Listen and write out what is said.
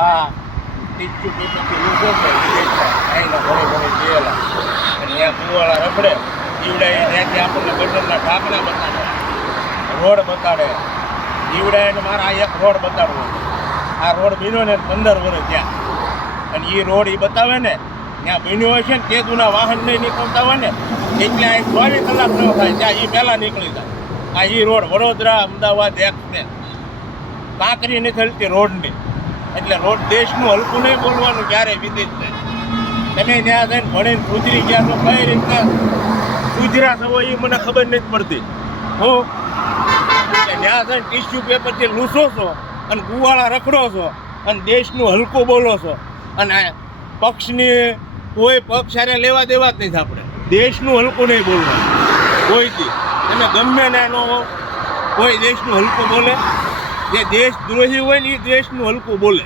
આ ટીચું પીપીથી લૂંટો છે અહીંના ઘરે ઘરે ગયેલા અને ત્યાં કુવાળા રખડે ઈવડાએ ત્યાંથી આપણને ગટરના ઢાંકણા બતાડે, રોડ બતાડે. ઈવડાએ મારા આ એક રોડ બતાડવો, આ રોડ બન્યો ને 15 વર્ષ ત્યાં, અને એ રોડ એ બતાવે ને ત્યાં બન્યો હોય છે ને તે જૂના વાહન નહીં નીકળતા હોય ને એટલે આ 24 કલાક ન થાય ત્યાં એ પહેલાં નીકળી જાય. આ એ રોડ વડોદરા અમદાવાદ એક્સને કાંકરી નથી હલતી રોડની, એટલે રોડ દેશનું હલકું નહીં બોલવાનું ક્યારેય વિદેશ થાય. તમે ત્યાં જઈને ભણીને સુધરી ગયા છો, કઈ રીતના સુધરા છો એ મને ખબર નથી પડતી. હું એટલે ત્યાં જઈને ટીશ્યુ પેપરથી લૂસો છો અને ગુવાળા રખડો છો અને દેશનું હલકું બોલો છો, અને પક્ષની કોઈ પક્ષ હારે લેવા દેવા જ નથી. આપણે દેશનું હલકું નહીં બોલવાનું કોઈથી. તમે ગમે ના ન હો, કોઈ દેશનું હલકું બોલે, જે દેશ દ્રોહી હોય ને એ દેશનું હલકું બોલે.